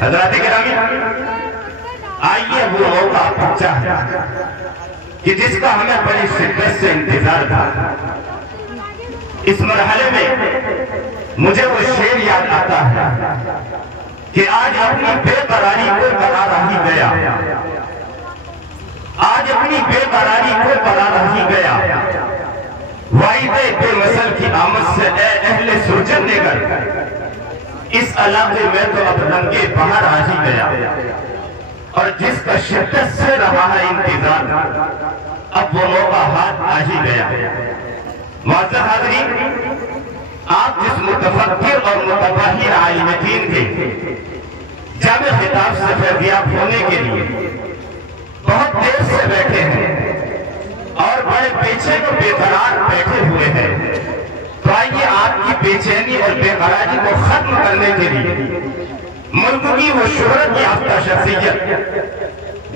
حضرات گرامی، آئیے وہ موقع پہنچا ہے کہ جس کا ہمیں بڑی شدت سے انتظار تھا۔ اس مرحلے میں مجھے وہ شعر یاد آتا ہے کہ آج اپنی بے قراری کو قرار ہی گیا، آج اپنی بے قراری کو قرار ہی گیا، وعیدے بے مثل کی آمد سے اے اہل سرجن نگر، اس علاقے میں تو اب رنگے بہار آ ہی گیا، اور جس کا شدت سے رہا ہے انتظار، اب وہ موقع ہاتھ آ ہی گیا۔ معزز حاضرین، آپ جس متفکر اور متباہر عالم دین کے جامع خطاب سے فیضیاب ہونے کے لیے بہت دیر سے بیٹھے ہیں اور بڑے بے چین و بے قرار بیٹھے ہوئے ہیں، تو آئیے آپ کی بے چینی اور بے قراری کو ختم کرنے کے لیے ملک کی وہ شہرت یافتہ شخصیت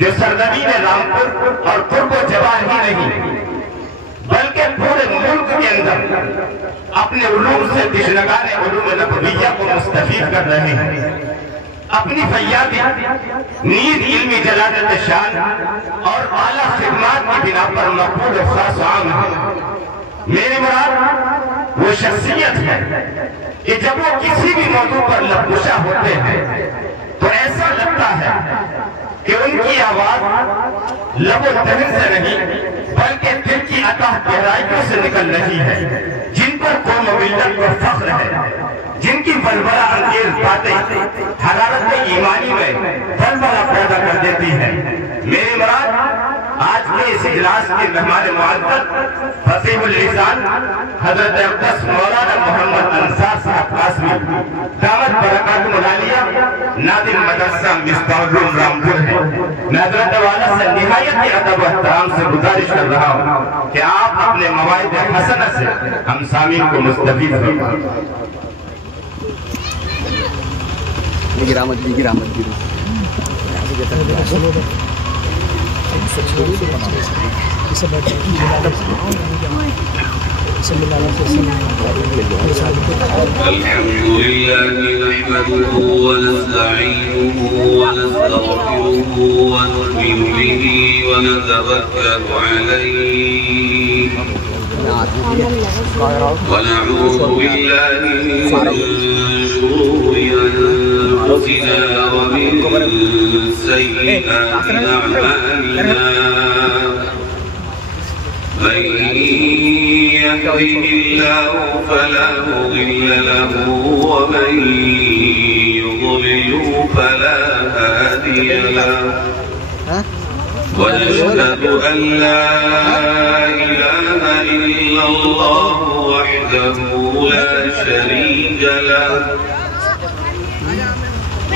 جو سرزمین رامپور اور قرب و جوار ہی نہیں بلکہ پورے ملک کے اندر اپنے علوم سے تشنگان علوم نبویہ کو مستفید کر رہے ہیں، اپنی فیاضی، نیز علمی جلالت شان اور اعلیٰ خدمات کی بنا پر مقبول و خاص عام ہے۔ میری مراد وہ شخصیت ہے کہ جب وہ کسی بھی موضوع پر لبگشا ہوتے ہیں تو ایسا لگتا ہے کہ ان کی آواز لب و دہن سے نہیں بلکہ دل کی اتاہ گہرائیوں سے نکل رہی ہے، جن پر قوم و ملت کو فخر ہے، جن کی بلبلہ انگیز باتیں حرارت ایمانی میں بلبلہ پیدا کر دیتی ہیں۔ میری مراد آج کے اس اجلاس کے مہمان معزز فصیح اللسان حضرت اقدس مولانا محمد انصار صاحب قاسمی دامت برکاتہ العالیہ ناظم مدرسہ مصباح العلوم رامپور ہے۔ میں حضرت والا سے نہایت ادب و احترام سے گزارش کر رہا ہوں کہ آپ اپنے مواعظ حسنہ سے ہم سامعین کو مستفید ہوں۔ گرامت الحمد لله نحمده ونستعينه ونستغفره ونؤمن به ونتوكل عليه ونعوذ بالله من شرور أنفسنا ومن سيئات أعمالنا من يهده الله فلا مضل له ومن يضلل فلا هادي له ونشهد أن لا إله إلا الله وحده لا شريك له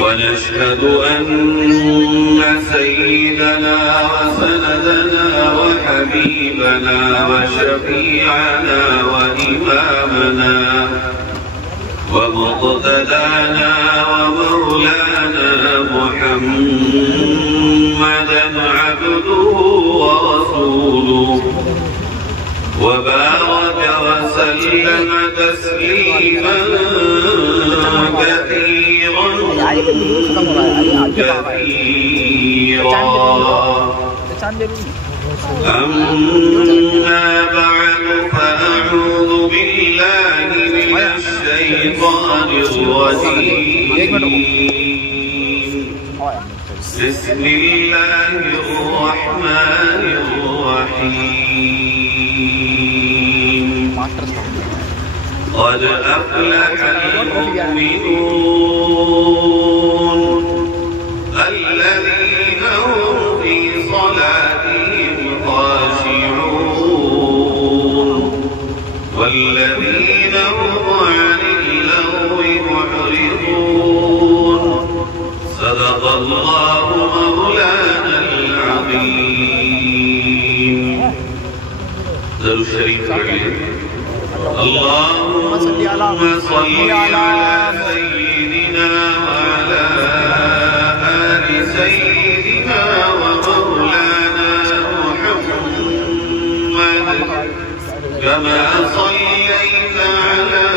ونشهد أن سيدنا وسندنا وحبيبنا وشفيعنا وإمامنا ومقتدانا ومولانا محمدا عبده ورسوله وبارك وسلم تسليما كثيرا أما بعد فأعوذ بالله من الشيطان الرجيم بسم الله الرحمن الرحيم قد أفلح المؤمنون الذين هم في صلاتهم خاشعون والذين هم عن اللغو معرضون صدق الله مولانا العظيم. ذو الشريف عليه اللهم صل على سيدنا وعلى آل سيدنا ومولانا محمد كما صليت على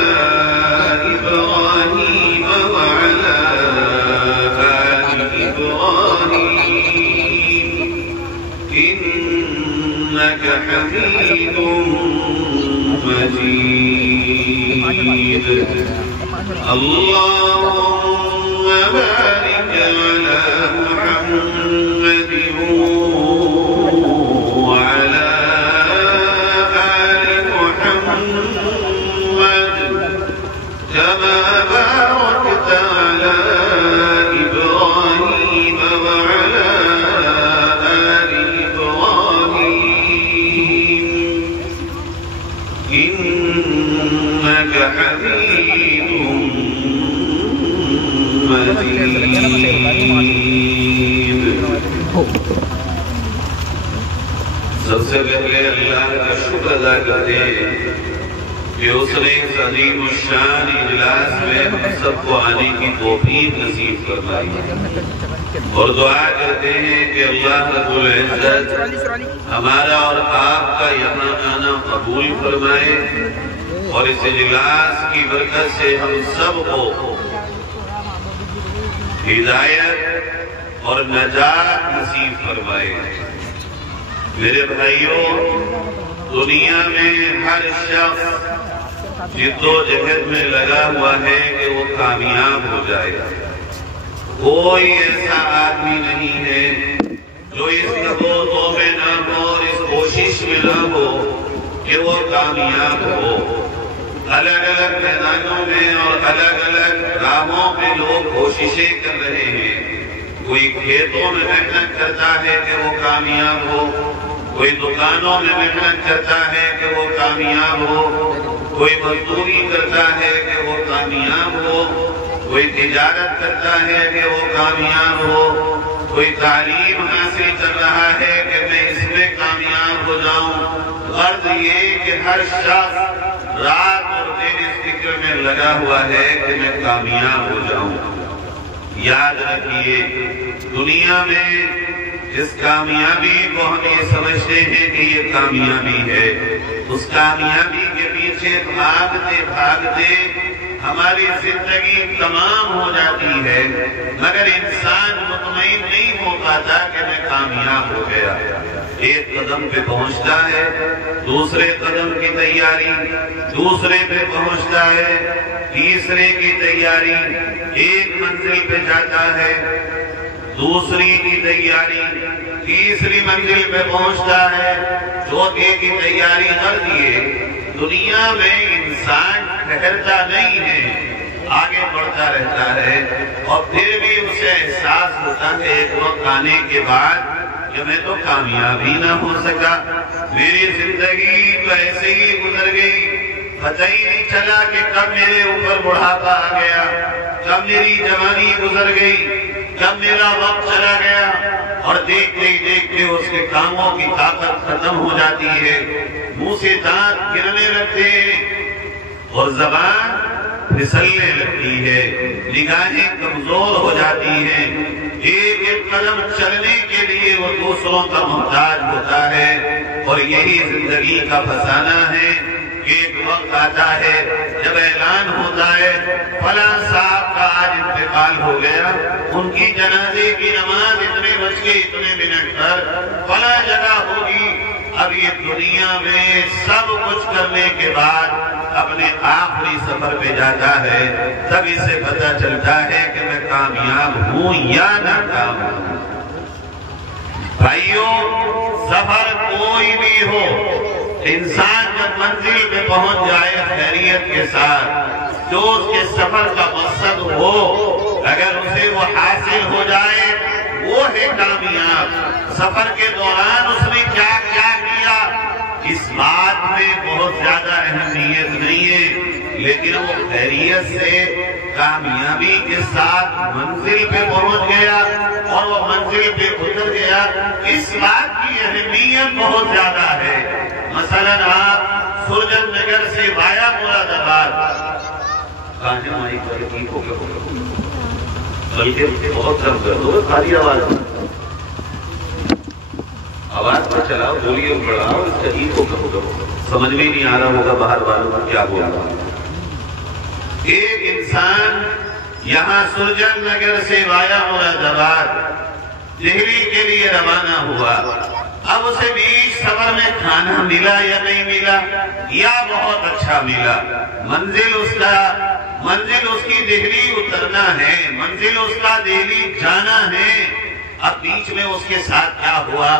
إبراهيم وعلى حميد مجيد اللهم بارك على محمد وعلى آل محمد كما باركت على إبراهيم وعلى آل إبراهيم إنك حميد مجيد. سب سے پہلے اللہ کا شکر ادا کرتے ہیں کہ اس نے اس عظیم الشان اجلاس میں ہم سب کو آنے کی توفیق نصیب فرمائی، اور دعا کرتے ہیں کہ اللہ رب العزت ہمارا اور آپ کا یہاں آنا قبول فرمائے، اور اس اجلاس کی برکت سے ہم سب کو ہدایت اور نجات نصیب فرمائے۔ میرے بھائیوں، دنیا میں ہر شخص جد و جہد میں لگا ہوا ہے کہ وہ کامیاب ہو جائے۔ کوئی ایسا آدمی نہیں ہے جو اس نبوتوں میں نہ ہو اور اس کوشش میں نہ ہو کہ وہ کامیاب ہو۔ الگ الگ میدانوں میں اور الگ الگ راہوں پہ لوگ کوششیں کر رہے ہیں۔ کوئی کھیتوں میں محنت کرتا ہے کہ وہ کامیاب ہو، کوئی دکانوں میں محنت کرتا ہے کہ وہ کامیاب ہو، کوئی مزدوری کرتا ہے کہ وہ کامیاب ہو، کوئی تجارت کرتا ہے کہ وہ کامیاب ہو، کوئی تعلیم حاصل کر رہا ہے کہ میں اس میں کامیاب ہو جاؤں۔ غرض یہ کہ ہر شخص رات اور دن اس فکر میں لگا ہوا ہے کہ میں کامیاب ہو جاؤں۔ یاد رکھیے، دنیا میں اس کامیابی کو ہم یہ سمجھتے ہیں کہ یہ کامیابی ہے، اس کامیابی کے پیچھے بھاگتے بھاگتے ہماری زندگی تمام ہو جاتی ہے، مگر انسان مطمئن نہیں ہو پاتا کہ میں کامیاب ہو گیا۔ ایک قدم پہ پہنچتا ہے، دوسرے قدم کی تیاری، دوسرے پہ پہنچتا ہے، تیسرے کی تیاری، ایک منزل پہ جاتا ہے، دوسری کی تیاری، تیسری منزل پہ پہنچتا ہے، چوتھے کی تیاری کر دیے۔ دنیا میں انسان ٹھہرتا نہیں ہے، آگے بڑھتا رہتا ہے، اور پھر بھی اسے احساس ہوتا ہے ایک وقت آنے کے بعد کہ میں تو کامیاب ہی نہ ہو سکا، میری زندگی تو ایسے ہی گزر گئی، پتہ ہی نہیں چلا کہ کب میرے اوپر بڑھاپا آ گیا، کب میری جوانی گزر گئی، کب میرا وقت چلا گیا، اور دیکھتے ہی دیکھتے اس کے کاموں کی طاقت ختم ہو جاتی ہے، منہ سے دانت گرنے لگتے ہیں اور زبان پھسلنے لگتی ہے، نگاہیں کمزور ہو جاتی ہیں، ایک ایک قدم چلنے کے لیے وہ دوسروں کا محتاج ہوتا ہے۔ اور یہی زندگی کا فسانہ ہے کہ ایک وقت آتا ہے جب اعلان ہوتا ہے فلاں صاحب کا آج انتقال ہو گیا، ان کی جنازے کی نماز اتنے بج کے اتنے منٹ پر فلاں جگہ ہوگی۔ اب یہ دنیا میں سب کچھ کرنے کے بعد اپنے آخری سفر پہ جاتا ہے، تب اسے پتہ چلتا ہے کہ میں کامیاب ہوں یا ناکام۔ بھائیوں، سفر کوئی بھی ہو، انسان جب منزل پہ پہنچ جائے خیریت کے ساتھ، جو اس کے سفر کا مقصد ہو، اگر اسے وہ حاصل ہو جائے وہ ہے کامیاب۔ سفر کے دوران اس نے کیا کیا کیا اس بات میں بہت زیادہ اہمیت نہیں ہے، لیکن وہ خیریت سے کامیابی کے ساتھ منزل پہ پہنچ گیا اور وہ منزل پہ اتر گیا، اس بات کی اہمیت بہت زیادہ ہے۔ مثلا آپ سرجن نگر سے وایا مراد آباد، بلکہ بہت کم کر دو، خالی آواز پہ چلاؤ، بولیے بڑھاؤ، اس چیز کو کم کرو، سمجھ میں نہیں آ رہا ہوگا باہر والوں کو کیا بول رہا۔ ایک انسان یہاں سرجن نگر سے وایا مراد آباد دہلی کے لیے روانہ ہوا، اب اسے بیچ سفر میں کھانا ملا یا نہیں ملا یا بہت اچھا ملا، منزل اس کی دہلی اترنا ہے، منزل اس کا دہلی جانا ہے، اب بیچ میں اس کے ساتھ کیا ہوا؟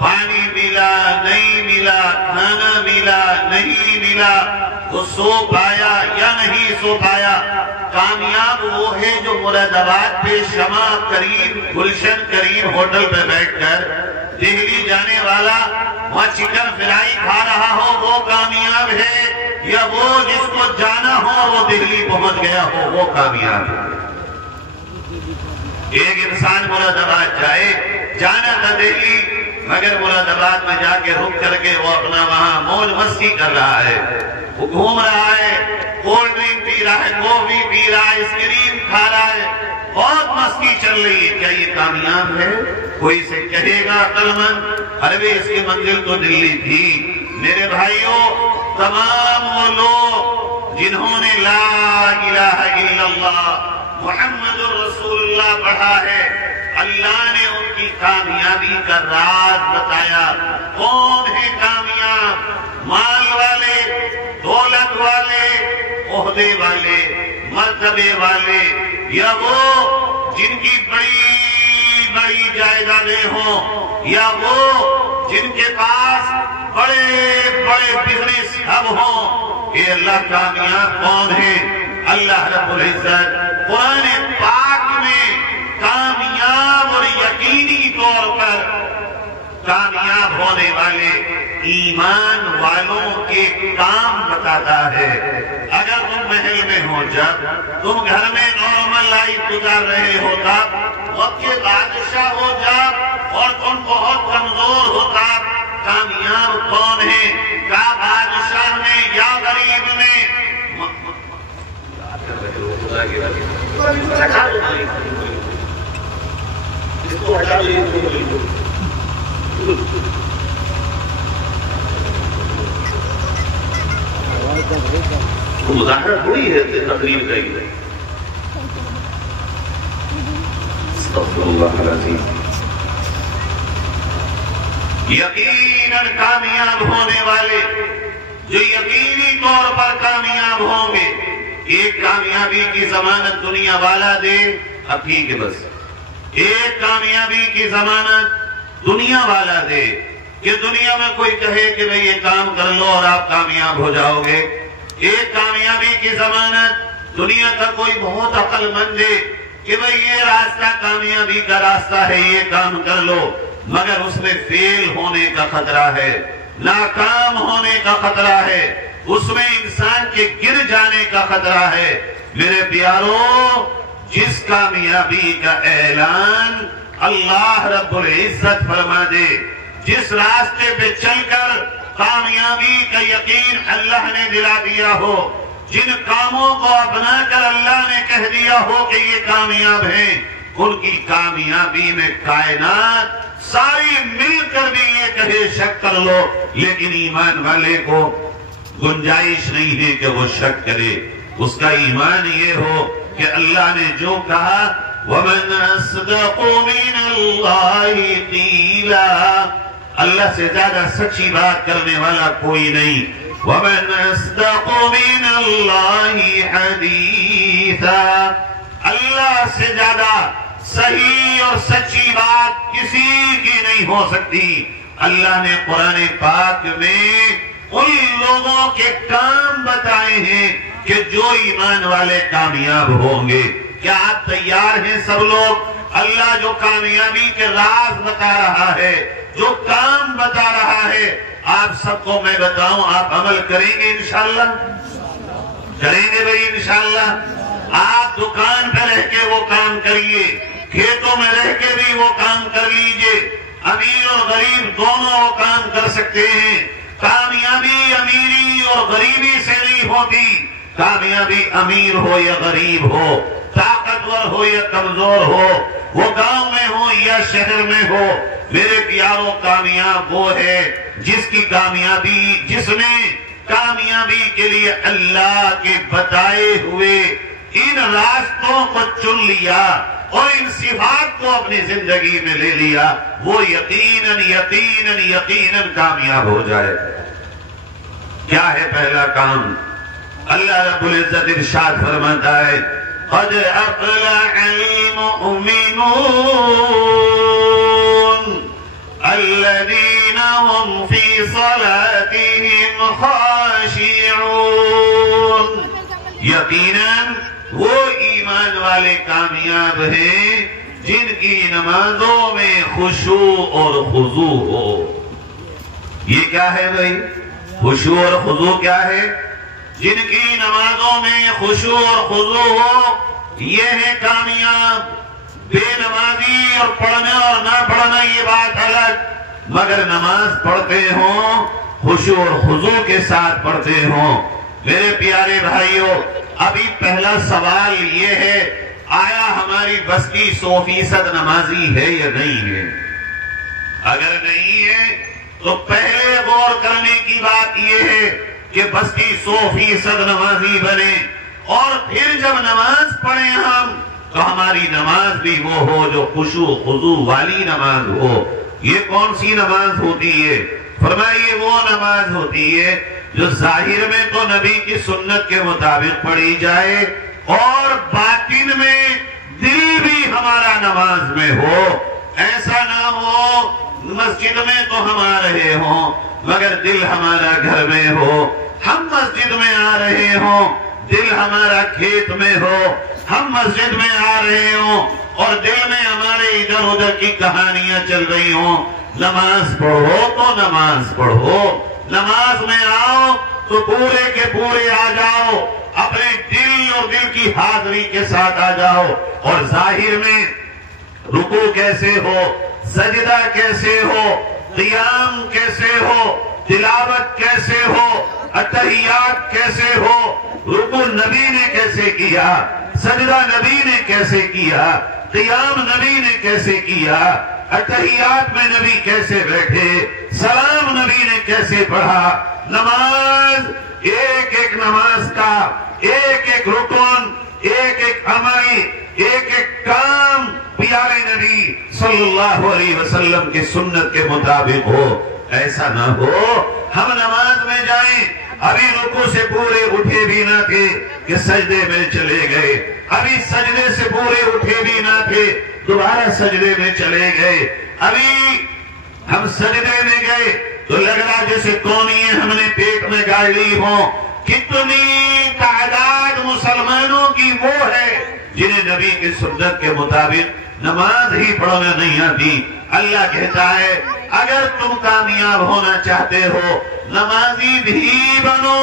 پانی ملا نہیں ملا، کھانا ملا نہیں ملا، وہ سو پایا یا نہیں سو پایا؟ کامیاب وہ ہے جو مراد آباد پہ شمع کریم گلشن کریم ہوٹل پہ بیٹھ کر دہلی جانے والا وہاں چکن فرائی کھا رہا ہو، وہ کامیاب ہے، یا وہ جس کو جانا ہو وہ دہلی پہنچ گیا ہو وہ کامیاب ہے؟ ایک انسان مراد آباد جانا تھا دہلی، مگر مراد آباد میں جا کے رک کر کے وہ اپنا وہاں موج مستی کر رہا ہے، وہ گھوم رہا ہے، کولڈ ڈرنک پی رہا ہے، کافی پی رہا ہے، آئس کریم کھا رہا ہے، بہت مستی چل رہی ہے، کیا یہ کامیاب ہے؟ کوئی سے کہے گا عقل مند ارے اس کی منزل تو دلی تھی۔ میرے بھائیوں، تمام وہ لوگ جنہوں نے لا الہ الا اللہ محمد الرسول اللہ پڑھا ہے، اللہ نے ان کی کامیابی کا راز بتایا۔ کون ہے کامیاب؟ مال والے، دولت والے، عہدے والے، مرتبے والے، یا وہ جن کی بڑی بڑی جائیدادیں ہوں، یا وہ جن کے پاس بڑے بڑے بزنس ہب ہوں؟ یہ اللہ کامیاب کون ہے؟ اللہ رب العزت قرآن پاک میں کامیاب اور یقینی طور پر کامیاب ہونے والے ایمان والوں کے کام بتاتا ہے۔ اگر تم محل میں ہو، جب تم گھر میں نارمل لائف گزار رہے ہو، تب وقت کے بادشاہ ہو جب اور تم بہت کمزور ہوتا، کامیاب کون ہے؟ کیا بادشاہ میں یا غریب میں؟ مظاہرہ تھوڑی ہے تقریر کا ہی ہے۔ استغفر اللہ العظیم۔ یقیناً کامیاب ہونے والے جو یقینی طور پر کامیاب ہوں گے، ایک کامیابی کی ضمانت دنیا والا دے، اب ٹھیک ہے، بس ایک کامیابی کی ضمانت دنیا والا دے کہ دنیا میں کوئی کہے کہ بھئی یہ کام کر لو اور آپ کامیاب ہو جاؤ گے۔ ایک کامیابی کی ضمانت دنیا کا کوئی بہت عقل مند دے کہ بھئی یہ راستہ کامیابی کا راستہ ہے، یہ کام کر لو، مگر اس میں فیل ہونے کا خطرہ ہے، ناکام ہونے کا خطرہ ہے، اس میں انسان کے گر جانے کا خطرہ ہے۔ میرے پیاروں، جس کامیابی کا اعلان اللہ رب العزت فرما دے، جس راستے پہ چل کر کامیابی کا یقین اللہ نے دلا دیا ہو، جن کاموں کو اپنا کر اللہ نے کہہ دیا ہو کہ یہ کامیاب ہیں، ان کی کامیابی میں کائنات ساری مل کر بھی یہ کہے شک کر لو، لیکن ایمان والے کو گنجائش نہیں ہے کہ وہ شک کرے۔ اس کا ایمان یہ ہو کہ اللہ نے جو کہا وَمَنْ أَصْدَقُ مِنَ اللَّهِ قِيلًا، اللہ سے زیادہ سچی بات کرنے والا کوئی نہیں۔ وَمَنْ أَصْدَقُ مِنَ اللَّهِ حَدِيثًا، اللہ سے زیادہ صحیح اور سچی بات کسی کی نہیں ہو سکتی۔ اللہ نے قرآن پاک میں ان لوگوں کے کام بتائے ہیں کہ جو ایمان والے کامیاب ہوں گے۔ کیا آپ تیار ہیں سب لوگ؟ اللہ جو کامیابی کے راز بتا رہا ہے، جو کام بتا رہا ہے، آپ سب کو میں بتاؤں، آپ عمل کریں گے انشاءاللہ؟ کریں گے بھائی انشاءاللہ؟ آپ دکان پہ رہ کے وہ کام کریے، کھیتوں میں رہ کے بھی وہ کام کر لیجئے۔ امیر اور غریب دونوں وہ کام کر سکتے ہیں۔ کامیابی امیری اور غریبی سے نہیں ہوتی، کامیابی امیر ہو یا غریب ہو، طاقتور ہو یا کمزور ہو، وہ گاؤں میں ہو یا شہر میں ہو۔ میرے پیاروں، کامیاب وہ ہے جس نے کامیابی کے لیے اللہ کے بتائے ہوئے ان راستوں کو چن لیا اور ان صفات حق کو اپنی زندگی میں لے لیا وہ یقیناً یقیناً یقیناً کامیاب ہو جائے. کیا ہے پہلا کام؟ اللہ رب العزت ارشاد فرماتا ہے قد افلح المؤمنون الذين هم في صلاتهم خاشعون. یقیناً وہ ایمان والے کامیاب ہیں جن کی نمازوں میں خشوع اور خضوع ہو. یہ کیا ہے بھائی؟ خشوع اور خضوع کیا ہے؟ جن کی نمازوں میں خشوع اور خضوع ہو یہ ہے کامیاب. بے نمازی اور پڑھنا اور نہ پڑھنا یہ بات الگ، مگر نماز پڑھتے ہوں خشوع اور خضوع کے ساتھ پڑھتے ہوں. میرے پیارے بھائیوں، ابھی پہلا سوال یہ ہے آیا ہماری بس کی 100% نمازی ہے یا نہیں ہے؟ اگر نہیں ہے تو پہلے غور کرنے کی بات یہ ہے کہ بس کی 100% نمازی بنے، اور پھر جب نماز پڑھیں ہم تو ہماری نماز بھی وہ ہو جو خشوع خضوع والی نماز ہو. یہ کون سی نماز ہوتی ہے؟ فرمائیے وہ نماز ہوتی ہے جو ظاہر میں تو نبی کی سنت کے مطابق پڑھی جائے اور باطن میں دل بھی ہمارا نماز میں ہو. ایسا نہ ہو مسجد میں تو ہم آ رہے ہوں مگر دل ہمارا گھر میں ہو، ہم مسجد میں آ رہے ہوں دل ہمارا کھیت میں ہو، ہم مسجد میں آ رہے ہوں اور دل میں ہمارے ادھر ادھر کی کہانیاں چل رہی ہوں. نماز پڑھو تو نماز پڑھو، نماز میں آؤ تو پورے کے پورے آ جاؤ، اپنے دل اور دل کی حاضری کے ساتھ آ جاؤ. اور ظاہر میں رکوع کیسے ہو، سجدہ کیسے ہو، قیام کیسے ہو، تلاوت کیسے ہو، اتحیات کیسے ہو، رکوع نبی نے کیسے کیا، سجدہ نبی نے کیسے کیا، قیام نبی نے کیسے کیا، اتحیات میں نبی کیسے بیٹھے، سلام نبی نے کیسے پڑھا. نماز ایک ایک نماز کا ایک ایک رکن، ایک ایک عمل، ایک ایک کام پیارے نبی صلی اللہ علیہ وسلم کی سنت کے مطابق ہو. ایسا نہ ہو ہم نماز میں جائیں ابھی رکوع سے پورے اٹھے بھی نہ تھے کہ سجدے میں چلے گئے، ابھی سجدے سے پورے اٹھے بھی نہ تھے دوبارہ سجدے میں چلے گئے، ابھی ہم سجدے میں گئے تو لگ رہا جیسے کونیاں ہم نے پیٹ میں گاڑ لی ہوں. کتنی تعداد مسلمانوں کی وہ ہے جنہیں نبی کی سنت کے مطابق نماز ہی پڑھنا نہیں آتی. اللہ کہتا ہے اگر تم کامیاب ہونا چاہتے ہو نمازی بھی بنو،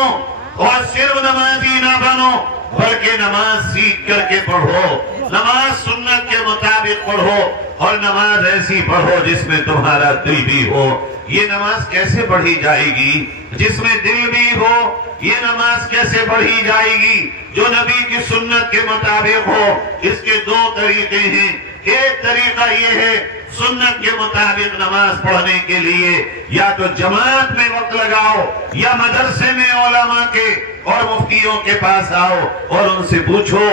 اور صرف نمازی نہ بنو بلکہ نماز سیکھ کر کے پڑھو، نماز سنت کے مطابق پڑھو، اور نماز ایسی پڑھو جس میں تمہارا دل بھی ہو. یہ نماز کیسے پڑھی جائے گی جس میں دل بھی ہو؟ یہ نماز کیسے پڑھی جائے گی جو نبی کی سنت کے مطابق ہو؟ اس کے دو طریقے ہیں. ایک طریقہ یہ ہے سنت کے مطابق نماز پڑھنے کے لیے یا تو جماعت میں وقت لگاؤ یا مدرسے میں علماء کے اور مفتیوں کے پاس آؤ اور ان سے پوچھو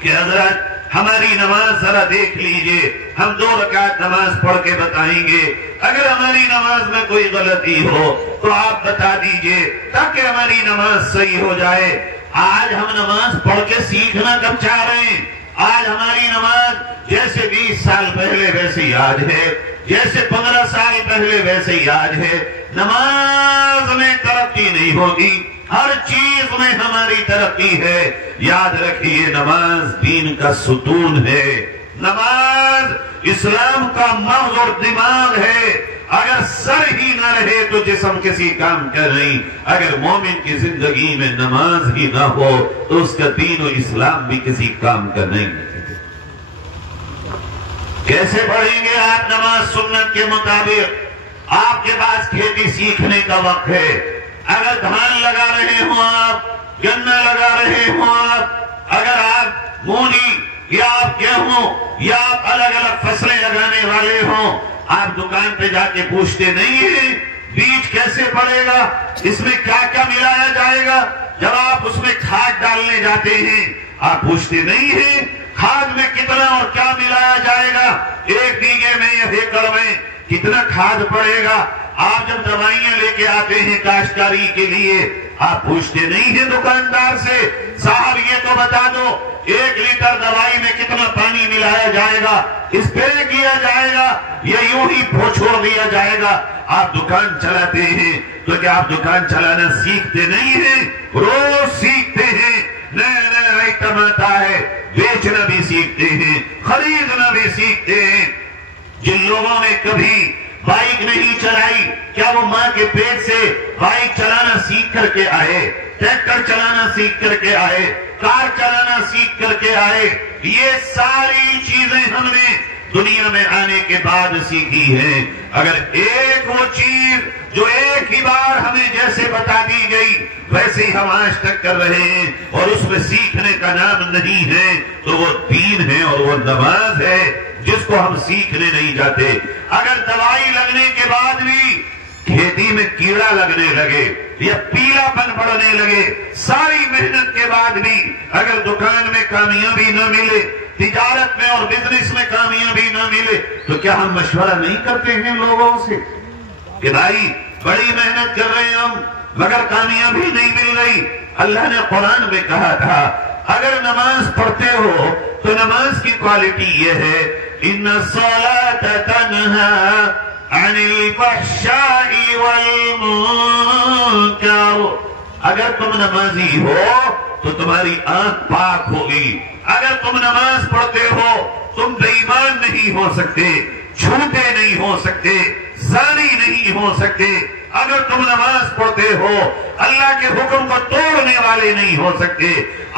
کہ حضرت ہماری نماز ذرا دیکھ لیجئے، ہم 2 رکعت نماز پڑھ کے بتائیں گے، اگر ہماری نماز میں کوئی غلطی ہو تو آپ بتا دیجئے تاکہ ہماری نماز صحیح ہو جائے. آج ہم نماز پڑھ کے سیکھنا کب چاہ رہے ہیں؟ آج ہماری نماز جیسے 20 سال پہلے ویسے ہی آج ہے، جیسے 15 سال پہلے ویسے ہی آج ہے. نماز میں ترقی نہیں ہوگی، ہر چیز میں ہماری ترقی ہے. یاد رکھیے نماز دین کا ستون ہے، نماز اسلام کا مغز اور دماغ ہے. اگر سر ہی نہ رہے تو جسم کسی کام کا نہیں. اگر مومن کی زندگی میں نماز ہی نہ ہو تو اس کا دین و اسلام بھی کسی کام کا نہیں. کیسے پڑھیں گے آپ نماز سنت کے مطابق؟ آپ کے پاس کھیتی سیکھنے کا وقت ہے. اگر دھان لگا رہے ہوں آپ، گنا لگا رہے ہوں آپ، اگر آپ مونی یا آپ گیہوں یا آپ الگ الگ فصلیں لگانے والے ہوں، آپ دکان پہ جا کے پوچھتے نہیں ہیں بیج کیسے پڑے گا، اس میں کیا کیا ملایا جائے گا. جب آپ اس میں کھاد ڈالنے جاتے ہیں آپ پوچھتے نہیں ہیں کھاد میں کتنا اور کیا ملایا جائے گا. کتنا کھاد پڑے گا. آپ جب دوائیاں لے کے آتے ہیں کاشتکاری کے لیے، آپ پوچھتے نہیں ہیں دکاندار سے صاحب یہ تو بتا دو 1 لیٹر دوائی میں کتنا پانی ملایا جائے گا، اسپرے کیا جائے گا یا یوں ہی چھوڑ دیا جائے گا. آپ دکان چلاتے ہیں تو کیا آپ دکان چلانا سیکھتے نہیں ہیں؟ روز سیکھتے ہیں. نیا نیا آئٹم آتا ہے، بیچنا بھی سیکھتے ہیں، خریدنا بھی سیکھتے ہیں. جن لوگوں نے کبھی بائک نہیں چلائی، کیا وہ ماں کے پیٹ سے بائک چلانا سیکھ کر کے آئے؟ ٹریکٹر چلانا سیکھ کر کے آئے؟ کار چلانا سیکھ کر کے آئے؟ یہ ساری چیزیں ہم نے دنیا میں آنے کے بعد سیکھی ہیں. اگر ایک وہ چیز جو ایک ہی بار ہمیں جیسے بتا دی گئی ویسے ہی ہم آج تک کر رہے ہیں اور اس میں سیکھنے کا نام نہیں ہے تو وہ دین ہے اور وہ نماز ہے جس کو ہم سیکھنے نہیں جاتے. اگر دوائی لگنے کے بعد بھی کھیتی میں کیڑا لگنے لگے یا پیلا پن پڑنے لگے، ساری محنت کے بعد بھی اگر دکان میں کامیابی نہ ملے، تجارت میں اور بزنس میں کامیابی نہ ملے، تو کیا ہم مشورہ نہیں کرتے ہیں لوگوں سے کہ بھائی بڑی محنت کر رہے ہیں ہم مگر کامیابی نہیں مل رہی؟ اللہ نے قرآن میں کہا تھا اگر نماز پڑھتے ہو تو نماز کی کوالٹی یہ ہے ان الصلاة تنہا عن الفحشاء والمنکر. اگر تم نمازی ہو تو تمہاری آنکھ پاک ہوگی. اگر تم نماز پڑھتے ہو تم بے ایمان نہیں ہو سکتے، جھوٹے نہیں ہو سکتے، زانی نہیں ہو سکتے. اگر تم نماز پڑھتے ہو اللہ کے حکم کو توڑنے والے نہیں ہو سکتے.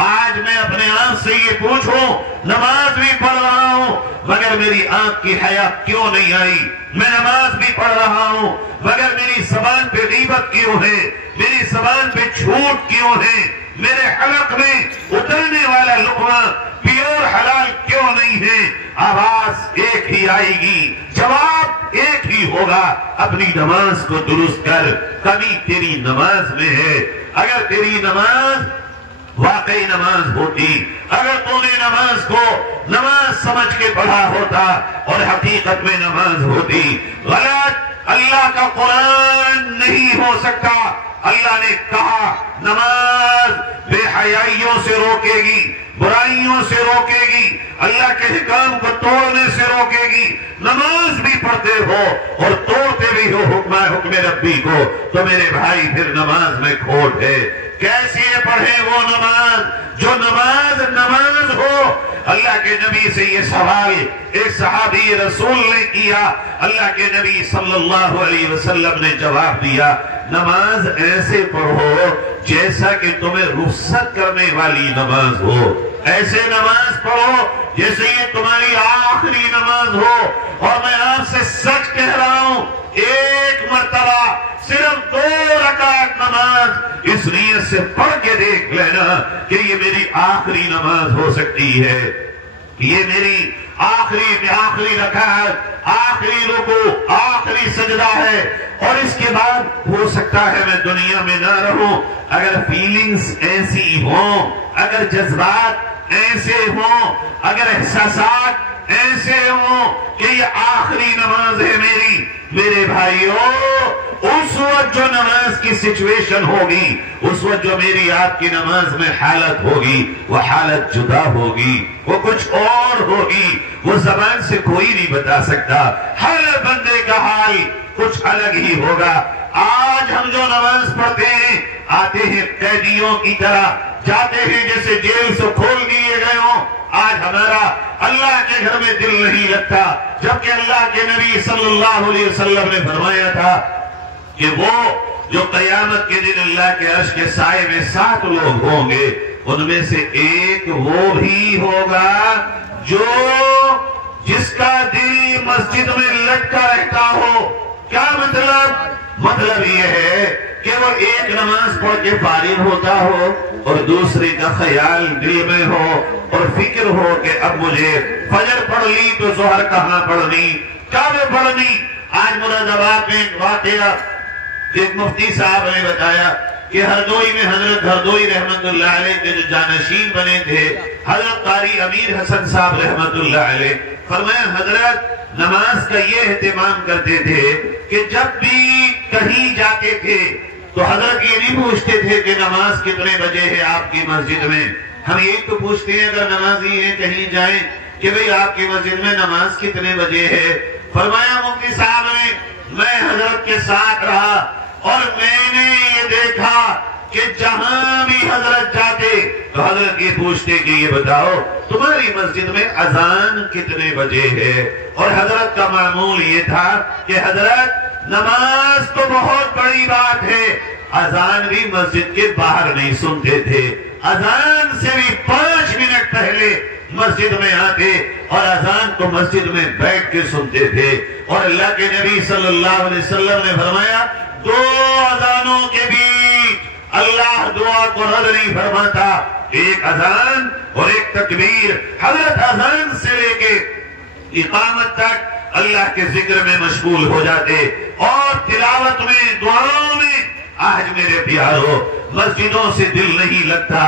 آج میں اپنے آپ سے یہ پوچھوں نماز بھی پڑھ رہا ہوں مگر میری آنکھ کی حیا کیوں نہیں آئی؟ میں نماز بھی پڑھ رہا ہوں مگر میری زبان پہ غیبت کیوں ہے؟ میری زبان پہ جھوٹ کیوں ہے؟ میرے حلق میں اترنے والا لقمہ پیور حلال کیوں نہیں ہے؟ آواز ایک ہی آئے گی، جواب ایک ہی ہوگا، اپنی نماز کو درست کر. کمی تیری نماز میں ہے. اگر تیری نماز واقعی نماز ہوتی، اگر تو نے نماز کو نماز سمجھ کے پڑھا ہوتا اور حقیقت میں نماز ہوتی. غلط اللہ کا قرآن نہیں ہو سکتا. اللہ نے کہا نماز بے حیائیوں سے روکے گی، برائیوں سے روکے گی، اللہ کے حکام کو توڑنے سے روکے گی. نماز بھی پڑھتے ہو اور توڑتے بھی ہو حکم ربی کو تو میرے بھائی پھر نماز میں کھوٹ ہے. کیسے پڑھیں وہ نماز جو نماز ہو؟ اللہ کے نبی سے یہ سوال ایک صحابی رسول نے کیا. اللہ کے نبی صلی اللہ علیہ وسلم نے جواب دیا نماز ایسے پڑھو جیسا کہ تمہیں رخصت کرنے والی نماز ہو. ایسے نماز پڑھو جیسے یہ تمہاری آخری نماز ہو. اور میں آپ سے سچ کہہ رہا ہوں ایک مرتبہ صرف 2 رکعت نماز اس نیت سے پڑھ کے دیکھ لینا کہ یہ میری آخری نماز ہو سکتی ہے، یہ میری آخری رکعت، آخری رکوع، آخری سجدہ ہے اور اس کے بعد ہو سکتا ہے میں دنیا میں نہ رہوں. اگر فیلنگز ایسی ہوں، اگر جذبات ایسے ہوں، اگر احساسات ایسے ہوں کہ یہ آخری نماز ہے میرے بھائیوں، اس وقت جو نماز کی سچویشن ہوگی، اس وقت جو میری آپ کی نماز میں حالت ہوگی وہ حالت جدا ہوگی، وہ کچھ اور ہوگی، وہ زبان سے کوئی نہیں بتا سکتا. ہر بندے کا حال کچھ الگ ہی ہوگا. آج ہم جو نماز پڑھتے ہیں آتے ہیں قیدیوں کی طرح، جاتے ہیں جیسے جیل سے کھول دیے گئے ہوں. آج ہمارا اللہ کے گھر میں دل نہیں لگتا، جبکہ اللہ کے نبی صلی اللہ علیہ وسلم نے فرمایا تھا کہ وہ جو قیامت کے دن اللہ کے عرش کے سائے میں 7 لوگ ہوں گے ان میں سے ایک وہ بھی ہوگا جو جس کا دل مسجد میں لٹکا رہتا ہو. کیا مطلب یہ ہے کہ وہ ایک نماز پڑھ کے فارغ ہوتا ہو اور دوسری کا خیال دل میں ہو اور فکر ہو کہ اب مجھے فجر پڑھ لی تو ظہر کہاں پڑھنی، کب پڑھنی. آج مراد آباد میں ایک واقعہ ایک مفتی صاحب نے بتایا کہ ہردوئی میں حضرت ہردوئی رحمت اللہ علیہ کے جو جانشین بنے تھے حضرت قاری امیر حسن صاحب رحمت اللہ علیہ فرمایا حضرت نماز کا یہ اہتمام کرتے تھے کہ جب بھی کہیں جاتے تھے تو حضرت یہ نہیں پوچھتے تھے کہ نماز کتنے بجے ہے آپ کی مسجد میں. ہم یہی تو پوچھتے ہیں اگر نمازی ہیں کہیں جائیں کہ بھئی آپ کی مسجد میں نماز کتنے بجے ہے. فرمایا مفتی صاحب نے میں حضرت کے ساتھ رہا اور میں نے یہ دیکھا کہ جہاں بھی حضرت جاتے تو حضرت یہ پوچھتے کہ یہ بتاؤ تمہاری مسجد میں اذان کتنے بجے ہے. اور حضرت کا معمول یہ تھا کہ حضرت نماز تو بہت بڑی بات ہے، اذان بھی مسجد کے باہر نہیں سنتے تھے، اذان سے بھی 5 منٹ پہلے مسجد میں آتے اور اذان کو مسجد میں بیٹھ کے سنتے تھے. اور اللہ کے نبی صلی اللہ علیہ وسلم نے فرمایا 2 اذانوں کے بیچ اللہ دعا کو رد نہیں فرماتا، ایک اذان اور ایک تکبیر. حضرت اذان سے لے کے اقامت تک اللہ کے ذکر میں مشغول ہو جاتے اور تلاوت میں، دعاؤں میں. آج میرے پیارو مسجدوں سے دل نہیں لگتا،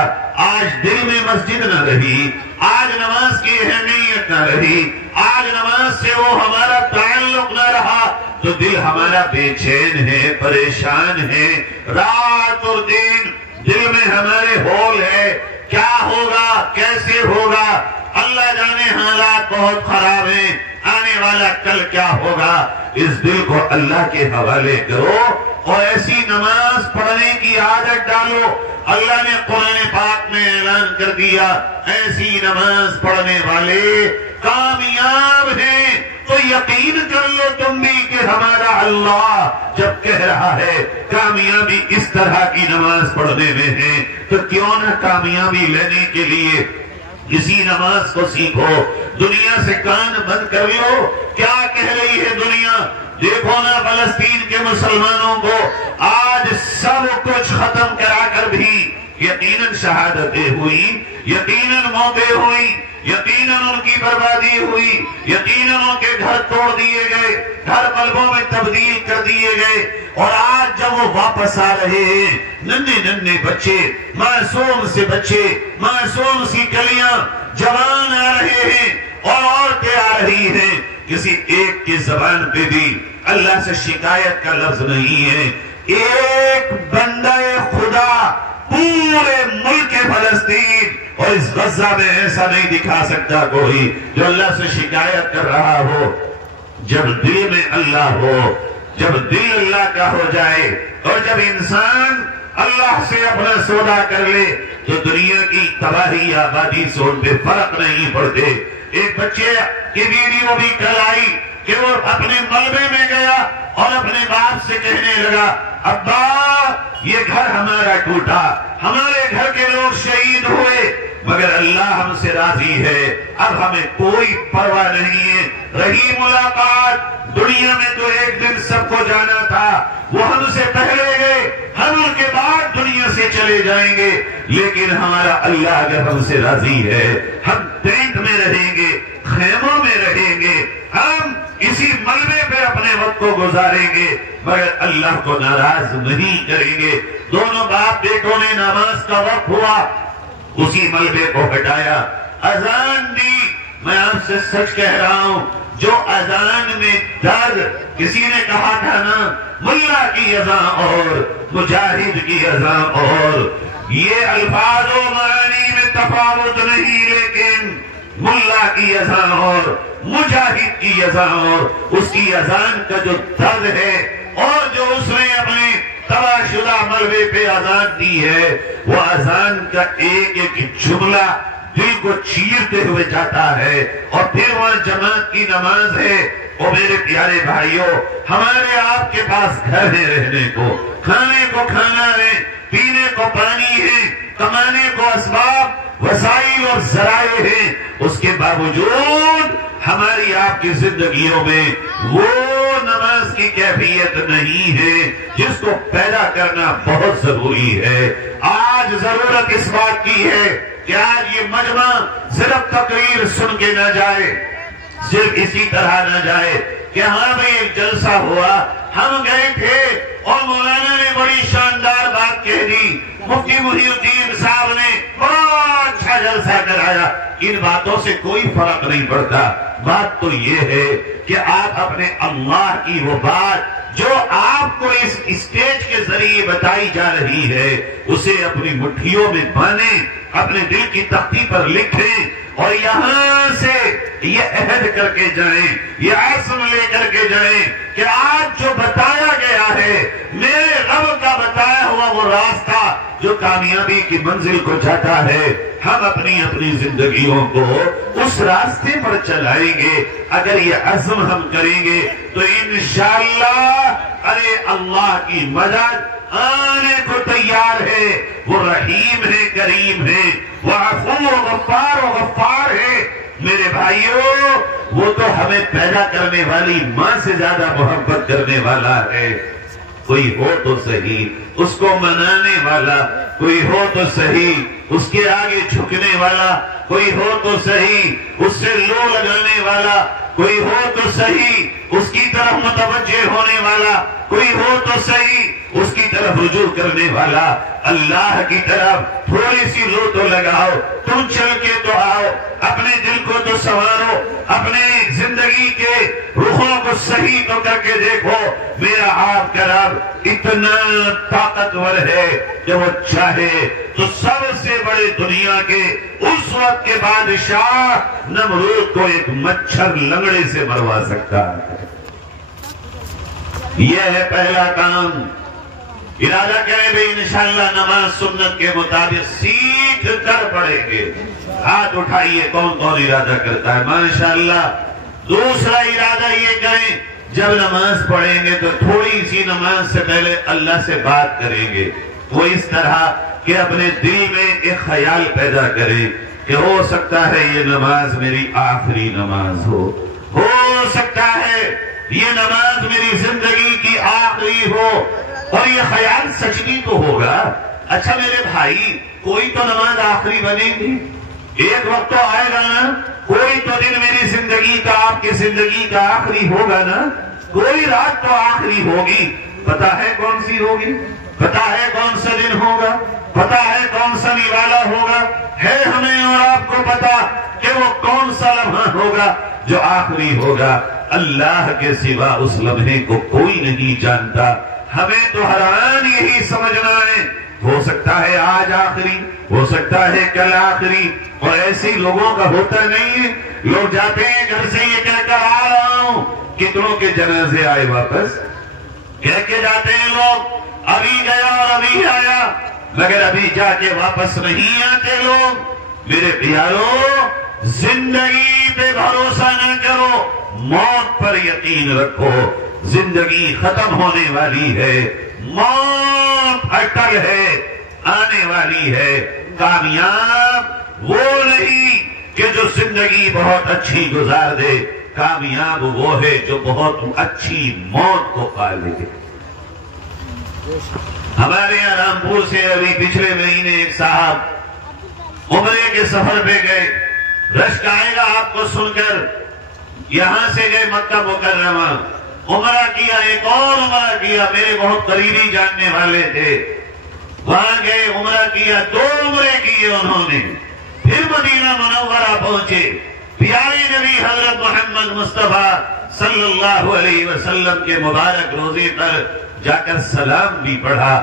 آج دل میں مسجد نہ رہی، آج نماز کی اہمیت نہ رہی، آج نماز سے وہ ہمارا تعلق نہ رہا تو دل ہمارا بے چین ہے، پریشان ہے. رات اور دن دل میں ہمارے ہول ہے، کیا ہوگا، کیسے ہوگا، اللہ جانے حالات بہت خراب ہیں، آنے والا کل کیا ہوگا. اس دل کو اللہ کے حوالے کرو اور ایسی نماز پڑھنے کی عادت ڈالو. اللہ نے قرآن پاک میں اعلان کر دیا ایسی نماز پڑھنے والے کامیاب ہیں. تو یقین کر لو تم بھی کہ ہمارا اللہ جب کہہ رہا ہے کامیابی اس طرح کی نماز پڑھنے میں ہے تو کیوں نہ کامیابی لینے کے لیے اسی نماز کو سیکھو. دنیا سے کان بند کر لو، کیا کہہ رہی ہے دنیا. دیکھو نا فلسطین کے مسلمانوں کو آج سب کچھ ختم کرا کر بھی یقیناً شہادتیں ہوئی، یقیناً موتیں ہوئی، یقیناً ان کی بربادی ہوئی، یقیناً ان کے گھر توڑ دیے گئے، گھر ملبوں میں تبدیل کر دیے گئے. اور آج جب وہ واپس آ رہے ہیں ننھے ننھے بچے، معصوم سے بچے، معصوم سی کلیاں، جوان آ رہے ہیں اور عورتیں آ رہی ہیں، کسی ایک کی زبان پہ بھی اللہ سے شکایت کا لفظ نہیں ہے. ایک بندہ خدا پورے ملک فلسطین اور اس غزہ میں ایسا نہیں دکھا سکتا کوئی جو اللہ سے شکایت کر رہا ہو. جب دل میں اللہ ہو، جب دل اللہ کا ہو جائے اور جب انسان اللہ سے اپنا سودا کر لے تو دنیا کی تباہی آبادی سے ان پہ فرق نہیں پڑتے. ایک بچے کی ویڈیو بھی کل آئی کہ وہ اپنے ملبے میں گیا اور اپنے باپ سے کہنے لگا ابا یہ گھر ہمارا ٹوٹا، ہمارے گھر کے لوگ شہید ہوئے مگر اللہ ہم سے راضی ہے، اب ہمیں کوئی پرواہ نہیں ہے. رہی ملاقات دنیا میں تو ایک دن سب کو جانا تھا، وہ ہم سے پہلے گئے، ہم ان کے بعد دنیا سے چلے جائیں گے، لیکن ہمارا اللہ اگر ہم سے راضی ہے ہم ٹینٹ میں رہیں گے، خیموں میں رہیں گے، ہم اسی ملبے پہ اپنے وقت کو گزاریں گے مگر اللہ کو ناراض نہیں کریں گے. دونوں باپ بیٹوں نے نماز کا وقت ہوا اسی ملبے کو ہٹایا، اذان دی. میں آپ سے سچ کہہ رہا ہوں جو اذان میں درد، کسی نے کہا تھا نا ملا کی اذان اور مجاہد کی اذان اور، یہ الفاظ و معانی میں تفاوت نہیں لیکن ملا کی اذان اور مجاہد کی اذان اور اس کی اذان کا جو درد ہے اور جو اس نے اپنے تباہ شدہ ملبے پہ اذان دی ہے وہ اذان کا ایک ایک جملہ دل کو چیرتے ہوئے جاتا ہے. اور پھر وہاں جماعت کی نماز ہے. اور میرے پیارے بھائیوں ہمارے آپ کے پاس گھر ہے رہنے کو، کھانے کو کھانا ہے، پینے کو پانی ہے، کمانے کو اسباب وسائل اور ذرائع ہیں، اس کے باوجود ہماری آپ کی زندگیوں میں وہ نماز کی کیفیت نہیں ہے جس کو پیدا کرنا بہت ضروری ہے. آج ضرورت اس بات کی ہے کہ آج یہ مجمع صرف تقریر سن کے نہ جائے، صرف اسی طرح نہ جائے کہ ہاں بھئی ایک جلسہ ہوا، ہم گئے تھے اور مولانا نے بڑی شاندار بات کہہ دی، مفتی محی الدین صاحب نے بڑا اچھا جلسہ کرایا، ان باتوں سے کوئی فرق نہیں پڑتا. بات تو یہ ہے کہ آپ اپنے اللہ کی وہ بات جو آپ کو اس اسٹیج کے ذریعے بتائی جا رہی ہے اسے اپنی مٹھیوں میں باندھیں، اپنے دل کی تختی پر لکھیں اور یہاں سے یہ عہد کر کے جائیں، یہ عزم لے کر کے جائیں کہ آج جو بتایا گیا ہے میرے رب کا بتایا ہوا وہ راستہ جو کامیابی کی منزل کو جاتا ہے، ہم اپنی زندگیوں کو اس راستے پر چلائیں گے. اگر یہ عزم ہم کریں گے تو انشاءاللہ ارے اللہ کی مدد آنے کو تیار ہے. وہ رحیم ہے، کریم ہے، وہ عفو و غفار ہے. میرے بھائیوں وہ تو ہمیں پیدا کرنے والی ماں سے زیادہ محبت کرنے والا ہے. کوئی ہو تو صحیح اس کو منانے والا، کوئی ہو تو صحیح اس کے آگے جھکنے والا، کوئی ہو تو صحیح اس سے لو لگانے والا، کوئی ہو تو صحیح اس کی طرف متوجہ ہونے والا، کوئی ہو تو صحیح اس کی طرف رجوع کرنے والا. اللہ کی طرف تھوڑی سی لو تو لگاؤ، تم چل کے تو آؤ، اپنے دل کو تو سنوارو، اپنے زندگی کے رخوں کو صحیح تو کر کے دیکھو. میرا آپ کا رب اتنا طاقتور ہے کہ وہ چاہے تو سب سے بڑے دنیا کے اس وقت کے بادشاہ نمرود کو ایک مچھر لنگڑے سے مروا سکتا ہے. یہ ہے پہلا کام. ارادہ کریں بھئی انشاءاللہ نماز سنت کے مطابق سیکھ کر پڑھیں گے. ہاتھ اٹھائیے کون کون ارادہ کرتا ہے؟ ماشاءاللہ. دوسرا ارادہ یہ کریں جب نماز پڑھیں گے تو تھوڑی سی نماز سے پہلے اللہ سے بات کریں گے. وہ اس طرح کہ اپنے دل میں ایک خیال پیدا کریں کہ ہو سکتا ہے یہ نماز میری آخری نماز ہو سکتا ہے یہ نماز میری زندگی کی آخری ہو. اور یہ خیال سچنی تو ہوگا. اچھا میرے بھائی کوئی تو نماز آخری بنے گی، ایک وقت تو آئے گا نا، کوئی تو دن میری زندگی کا آپ کی زندگی کا آخری ہوگا نا، کوئی رات تو آخری ہوگی. پتا ہے کون سی ہوگی؟ پتا ہے کون سا دن ہوگا؟ پتا ہے کون سا نوالا ہوگا؟ ہے ہمیں اور آپ کو پتا کہ وہ کون سا لمحہ ہوگا جو آخری ہوگا؟ اللہ کے سوا اس لمحے کو کوئی نہیں جانتا. ہمیں تو ہر آن یہی سمجھنا ہے ہو سکتا ہے آج آخری، ہو سکتا ہے کل آخری. اور ایسے لوگوں کا ہوتا نہیں ہے. لوگ جاتے ہیں گھر سے یہ کہہ کر آ رہا ہوں، کتنوں کے جنازے آئے واپس کہہ کے جاتے ہیں لوگ ابھی گیا اور ابھی آیا، مگر ابھی جا کے واپس نہیں آتے لوگ. میرے پیارو زندگی پہ بھروسہ نہ کرو، موت پر یقین رکھو. زندگی ختم ہونے والی ہے، موت اٹل ہے، آنے والی ہے. کامیاب وہ نہیں کہ جو زندگی بہت اچھی گزار دے، کامیاب وہ ہے جو بہت اچھی موت کو پا لے. ہمارے یہاں رامپور سے ابھی پچھلے مہینے ایک صاحب عمرے کے سفر پہ گئے. رشک آئے گا آپ کو سن کر. یہاں سے گئے مکہ مکرمہ، عمرہ کیا، ایک اور عمرہ کیا. میرے بہت قریبی جاننے والے تھے، وہاں گئے عمرہ کیا، 2 عمرے کیے انہوں نے. پھر مدینہ منورہ پہنچے، پیارے نبی حضرت محمد مصطفیٰ صلی اللہ علیہ وسلم کے مبارک روزے پر جا کر سلام بھی پڑھا.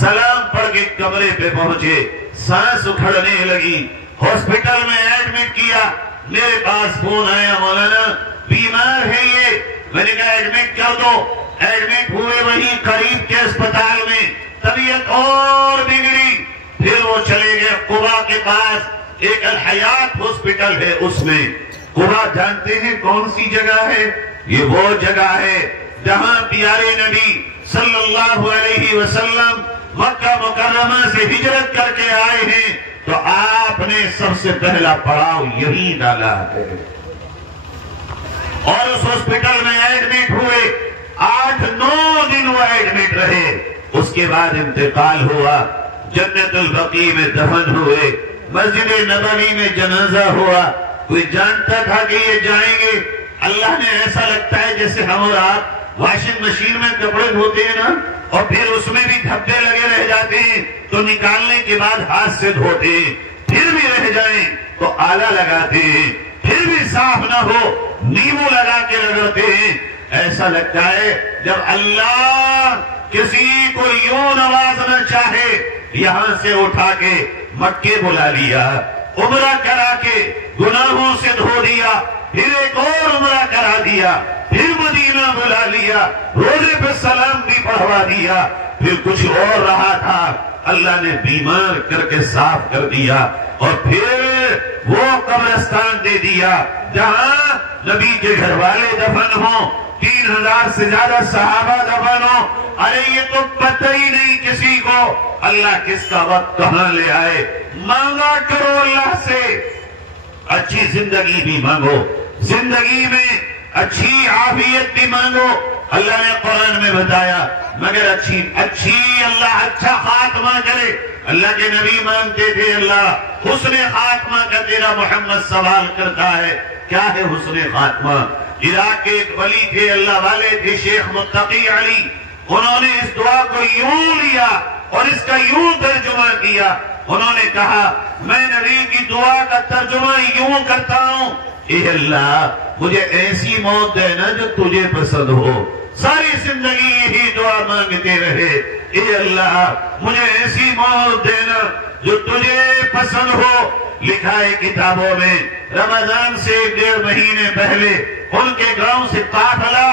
سلام پڑھ کے کمرے پہ پہنچے، سانس اکھڑنے لگی. ہاسپٹل میں ایڈمٹ کیا. میرے پاس فون آیا، مولانا بیمار ہے یہ. میں نے کہا ایڈمٹ کر دو. ایڈمٹ ہوئے وہیں قریب کے اسپتال میں، طبیعت اور بگڑی. پھر وہ چلے گئے قبا کے پاس، ایک الحیات ہاسپٹل ہے اس میں. قبا جانتے ہیں کون سی جگہ ہے؟ یہ وہ جگہ ہے جہاں پیارے نبی صلی اللہ علیہ وسلم مکہ مکرمہ سے ہجرت کر کے آئے ہیں، تو آپ نے سب سے پہلا پڑاؤ یہی ڈالا ہے. اور اس ہاسپٹل میں ایڈمٹ ہوئے، 8-9 دن وہ ایڈمٹ رہے. اس کے بعد انتقال ہوا، جنت البقیع میں دفن ہوئے، مسجد نبوی میں جنازہ ہوا. کوئی جانتا تھا کہ یہ جائیں گے؟ اللہ نے ایسا لگتا ہے جیسے ہم اور آپ واشنگ مشین میں کپڑے دھوتے ہیں نا، اور پھر اس میں بھی دھبے لگے رہ جاتے ہیں، تو نکالنے کے بعد ہاتھ سے دھوتے ہیں، پھر بھی رہ جائیں تو آلہ لگاتے ہیں، پھر بھی صاف نہ ہو نیمو لگا کے رگڑتے ہیں۔ ایسا لگتا ہے جب اللہ کسی کو یوں نوازنا چاہے، یہاں سے اٹھا کے مکے بلا لیا، عمرہ کرا کے گناہوں سے دھو دیا، پھر ایک اور عمرہ کرا دیا، پھر مدینہ بلا لیا، روزے پہ سلام بھی پڑھوا دیا، پھر کچھ اور رہا تھا اللہ نے بیمار کر کے صاف کر دیا، اور پھر وہ قبرستان دے دیا جہاں نبی کے گھر والے دفن ہوں، 3000 سے زیادہ صحابہ دفن ہوں۔ ارے یہ تو پتہ ہی نہیں کسی کو اللہ کس کا وقت کہاں لے آئے۔ مانگا کرو اللہ سے، اچھی زندگی بھی مانگو، زندگی میں اچھی عافیت بھی مانگو۔ اللہ نے قرآن میں بتایا مگر اچھی اللہ اچھا خاتمہ کرے۔ اللہ کے نبی مانگتے تھے اللہ حسن خاتمہ کا تیرا محمد سوال کرتا ہے، کیا ہے حسن خاتمہ؟ عراق کے ایک ولی تھے، اللہ والے تھے، شیخ متقی علی، انہوں نے اس دعا کو یوں لیا اور اس کا یوں ترجمہ کیا۔ انہوں نے کہا میں نبی کی دعا کا ترجمہ یوں کرتا ہوں، اے اللہ مجھے ایسی موت دینا جو تجھے پسند ہو۔ ساری زندگی یہی دعا مانگتے رہے، اے اللہ مجھے ایسی موت دینا جو تجھے پسند ہو۔ لکھا ہے کتابوں میں رمضان سے 1.5 مہینے پہلے ان کے گاؤں سے قافلہ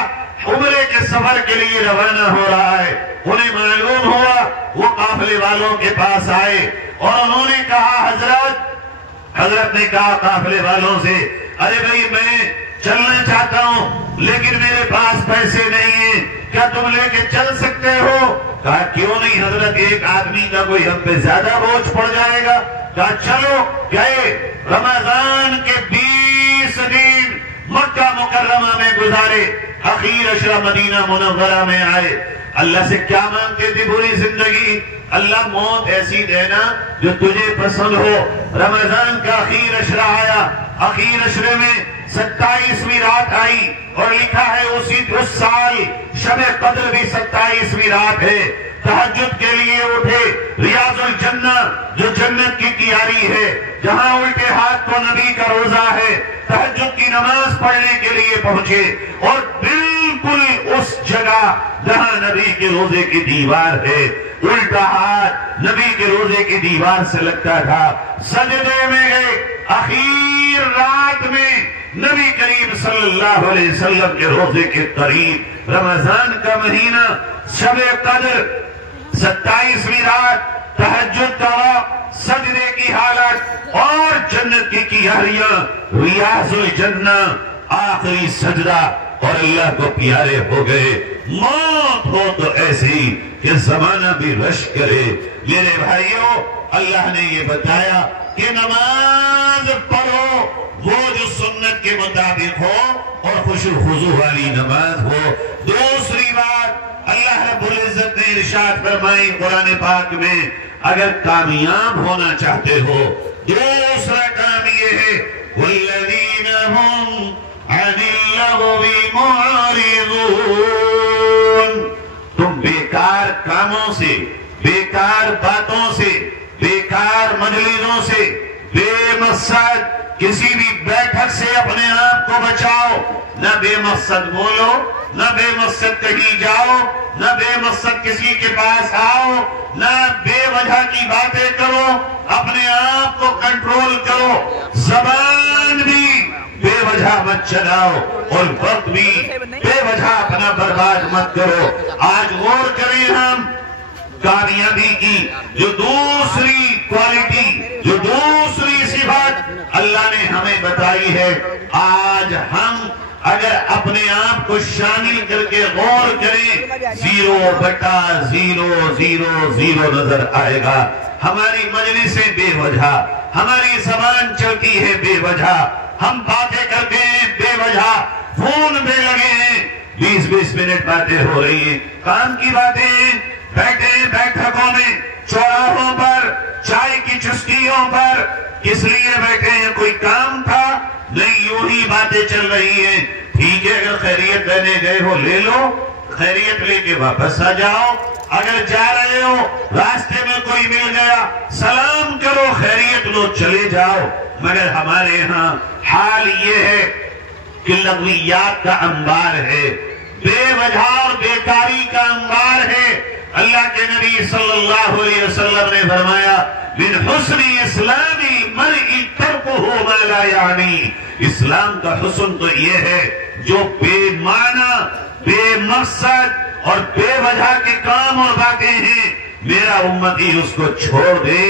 عمرے کے سفر کے لیے روانہ ہو رہا ہے۔ انہیں معلوم ہوا، وہ قافلے والوں کے پاس آئے اور انہوں نے کہا حضرت نے کہا قافلے والوں سے، ارے بھائی میں چلنا چاہتا ہوں لیکن میرے پاس پیسے نہیں ہیں، کیا تم لے کے چل سکتے ہو؟ کہا کیوں نہیں حضرت، ایک آدمی کا کوئی ہم پہ زیادہ بوجھ پڑ جائے گا۔ کہا چلو۔ گئے، رمضان کے 20 دن مکہ مکرمہ میں گزارے، اخیر عشرہ مدینہ منورہ میں آئے۔ اللہ سے کیا مانگتے تھے پوری زندگی؟ اللہ موت ایسی دینا جو تجھے پسند ہو۔ رمضان کا اخیر عشرہ آیا، اخیر عشرے میں 27ویں رات آئی اور لکھا ہے اس سال شب قدر بھی 27ویں رات ہے۔ تہجد کے لیے اٹھے، ریاض الجنہ جو جنت کی کیاری ہے، جہاں الٹے ہاتھ کو نبی کا روزہ ہے، تہجد کی نماز پڑھنے کے لیے پہنچے اور بالکل اس جگہ جہاں نبی کے روزے کی دیوار ہے، الٹا ہاتھ نبی کے روزے کی دیوار سے لگتا تھا، سجدے میں گئے۔ اخیر رات میں نبی کریم صلی اللہ علیہ وسلم کے روزے کے قریب، رمضان کا مہینہ، شب قدر، 27ویں رات، تہجد کا وقت، سجدے کی حالت اور جنت کی کیاریاں، ریاض الجنہ، آخری سجدہ اور اللہ کو پیارے ہو گئے۔ موت ہو تو ایسی کہ زمانہ بھی رش کرے۔ میرے بھائیوں، اللہ نے یہ بتایا کہ نماز پڑھو وہ جو سنت کے مطابق ہو اور خشوع خضوع والی نماز ہو۔ دوسری بات اللہ رب العزت نے ارشاد فرمائی قرآن پاک میں، اگر کامیاب ہونا چاہتے ہو دوسرا کام یہ ہے والذین هم عن اللغو معرضون، تم بیکار کاموں سے، بیکار باتوں سے، بیکار مجلسوں سے، بے مقصد کسی بھی بیٹھک سے اپنے آپ کو بچاؤ۔ نہ بے مقصد بولو، نہ بے مقصد کہیں جاؤ، نہ بے مقصد کسی کے پاس آؤ، نہ بے وجہ کی باتیں کرو، اپنے آپ کو کنٹرول کرو۔ زبان بھی بے وجہ مت چلاؤ اور وقت بھی بے وجہ اپنا برباد مت کرو۔ آج غور کریں ہم کامیابی کی جو دوسری کوالٹی، جو دوسری صفت اللہ نے ہمیں بتائی ہے، آج ہم اگر اپنے آپ کو شامل کر کے غور کریں 0/000 نظر آئے گا۔ ہماری مجلسیں بے وجہ، ہماری زبان چلتی ہے بے وجہ، ہم باتیں کرتے ہیں بے وجہ، فون پہ لگے ہیں، 20-20 منٹ باتیں ہو رہی ہیں، کام کی باتیں ہیں، بیٹھے ہیں بیٹھکوں میں، چوراہوں پر، چائے کی چسکیوں پر، کس لیے بیٹھے ہیں؟ کوئی کام تھا؟ نہیں، یوں ہی باتیں چل رہی ہیں۔ ٹھیک ہے، اگر خیریت دینے گئے ہو لے لو، خیریت لے کے واپس آ جاؤ. اگر جا رہے ہو راستے میں کوئی مل گیا سلام کرو خیریت لو چلے جاؤ. مگر ہمارے ہاں حال یہ ہے کہ لغویات کا انبار ہے, بے وجہ اور بیکاری کا انبار ہے. اللہ کے نبی صلی اللہ علیہ وسلم نے فرمایا من حسن اسلام المرء ترکہ ما لا یعنی. اسلام کا حسن تو یہ ہے جو بے معنی, بے مقصد اور بے وجہ کے کام اور باتیں ہیں میرا امتی اس کو چھوڑ دے.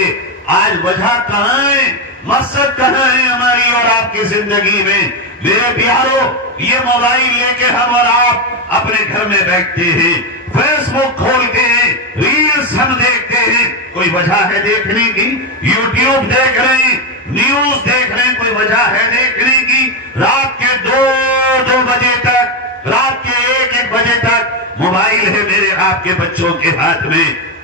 آج وجہ کہاں ہے, مقصد کہاں ہے ہماری اور آپ کی زندگی میں؟ میرے پیارو, یہ موبائل لے کے ہم اور آپ اپنے گھر میں بیٹھتے ہیں, فیس بک کھولتے ہیں, ریلز ہم دیکھتے ہیں, کوئی وجہ ہے دیکھنے کی؟ یوٹیوب دیکھ رہے ہیں, نیوز دیکھ رہے ہیں, کوئی وجہ ہے دیکھنے کی؟ رات کے 2 بجے تک, رات کے 1 بجے تک موبائل ہے میرے آپ کے بچوں کے ہاتھ میں.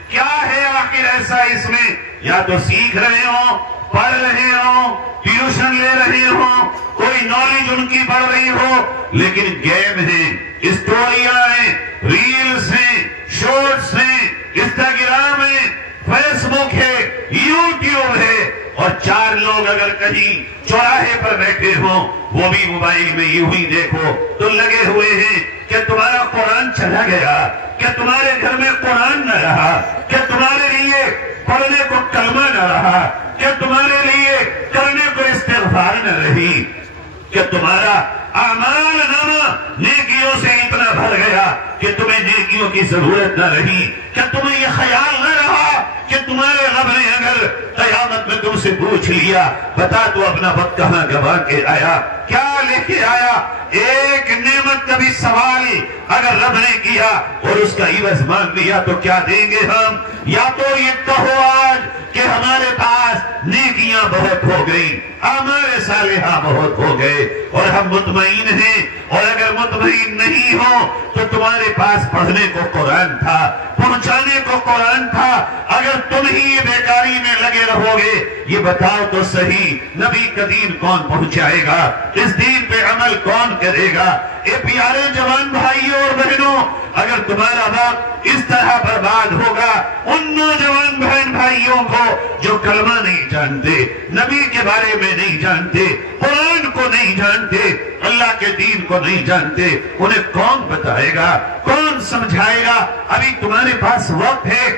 کیا ہے آخر ایسا اس میں؟ یا تو سیکھ رہے ہوں, پڑھ رہے ہوں, ٹیوشن لے رہے ہوں, کوئی نالج ان کی بڑھ رہی ہو, لیکن گیم ہیں, اسٹوریاں ہیں, ریلز ہیں, شارٹس ہیں, انسٹاگرام ہے, فیس بک ہے, یوٹیوب ہے. اور 4 لوگ اگر کہیں چوراہے پر بیٹھے ہوں وہ بھی موبائل میں یوں ہی دیکھو تو لگے ہوئے ہیں کہ تمہارا قرآن چلا گیا, کہ تمہارے گھر میں قرآن نہ رہا, کہ تمہارے لیے پڑھنے کو کلمہ نہ رہا, کہ تمہارے لیے کرنے کو استغفار نہ رہی, کہ تمہارا اعمال نامہ نیکیوں سے اتنا بھر گیا کہ تمہیں نیکیوں کی ضرورت نہ رہی, کہ تمہیں یہ خیال نہ رہا کہ تمہارے رب نے اگر قیامت میں تم سے پوچھ لیا بتا تو اپنا وقت کہاں گوا کے آیا, کیا لے کے آیا. ایک نعمت کا بھی سوال اگر رب نے کیا اور اس کا عوض مانگ لیا تو کیا دیں گے ہم؟ یا تو یہ کہو آج کہ ہمارے پاس نیکیاں بہت ہو گئی, اعمال صالحہ بہت ہو گئے اور ہم مطمئن ہیں, اور اگر مطمئن نہیں ہو تو تمہارے پاس پڑھنے کو قرآن تھا, پہنچانے کو قرآن تھا. اگر تم ہی یہ بیکاری میں لگے رہو گے یہ بتاؤ تو صحیح نبی کا دین کون پہنچائے گا, اس دین پہ عمل کون کرے گا؟ اے پیارے جوان بھائیوں اور بہنوں, اگر تمہارا وقت اس طرح برباد ہوگا ان نوجوان بہن بھائیوں کو جو کلمہ نہیں جانتے, نبی کے بارے میں نہیں جانتے, قرآن کو نہیں جانتے, اللہ کے دین کو نہیں جانتے, انہیں کون بتائے گا, کون سمجھائے گا؟ ابھی تمہارے پاس وقت ہے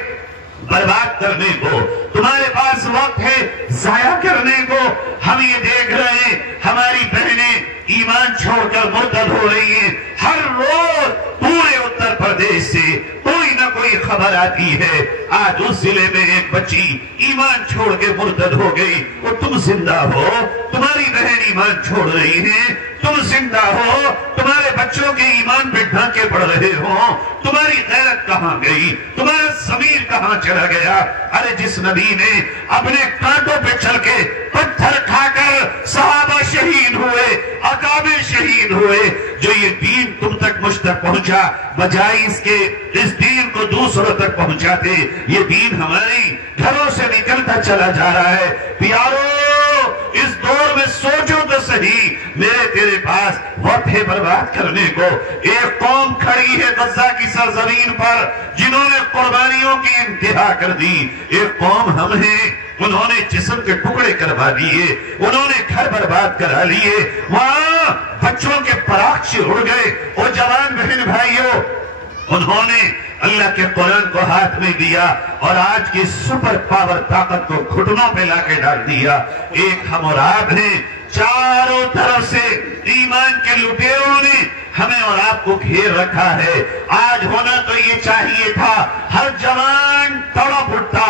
برباد کرنے کو, تمہارے پاس وقت ہے ضائع کرنے کو. ہم یہ دیکھ رہے ہیں ہماری بہنیں ایمان چھوڑ کر مرتد ہو رہی ہیں. ہر روز پورے اتر پردیش سے کوئی نہ کوئی خبر آتی ہے. آج اس ضلع میں ایک بچی ایمان چھوڑ کے مرتد ہو گئی. وہ تم زندہ ہو, تمہاری بہن ایمان چھوڑ رہی ہیں, تم زندہ ہو, تمہارے بچوں کے ایمان پہ ڈھانکے پڑ رہے ہوں, تمہاری غیرت کہاں گئی, تمہارا ضمیر کہاں چلا گیا؟ ارے جس نبی نے اپنے کانٹوں پہ چل کے پتھر کھا کر صحابہ شہید ہوئے, اکابر شہید ہوئے, جو یہ دین تم تک مجھ تک پہنچا, بجائے اس کے اس دین کو دوسروں تک پہنچاتے, یہ دین ہماری گھروں سے نکلتا چلا جا رہا ہے. پیارو, اس دور میں سوچو تو صحیح, میرے تیرے پاس وقت ہے برباد کرنے کو. ایک قوم کھڑی ہے غزہ کی سرزمین پر جنہوں نے قربانیوں کی انتہا کر دی. ایک قوم ہم ہیں, انہوں نے جسم کے ٹکڑے کروا دیے, انہوں نے گھر برباد کرا لیے, وہاں بچوں کے پراخ اڑ گئے. اور جوان بہن بھائیوں, انہوں نے اللہ کے قرآن کو ہاتھ میں دیا اور آج کی سپر پاور طاقت کو گھٹنوں پہ لا کے ڈال دیا. ایک ہم اور آپ ہیں, چاروں طرف سے ایمان کے لٹیروں نے ہمیں اور آپ کو گھیر رکھا ہے. آج ہونا تو یہ چاہیے تھا ہر جوان تڑپ اٹھتا,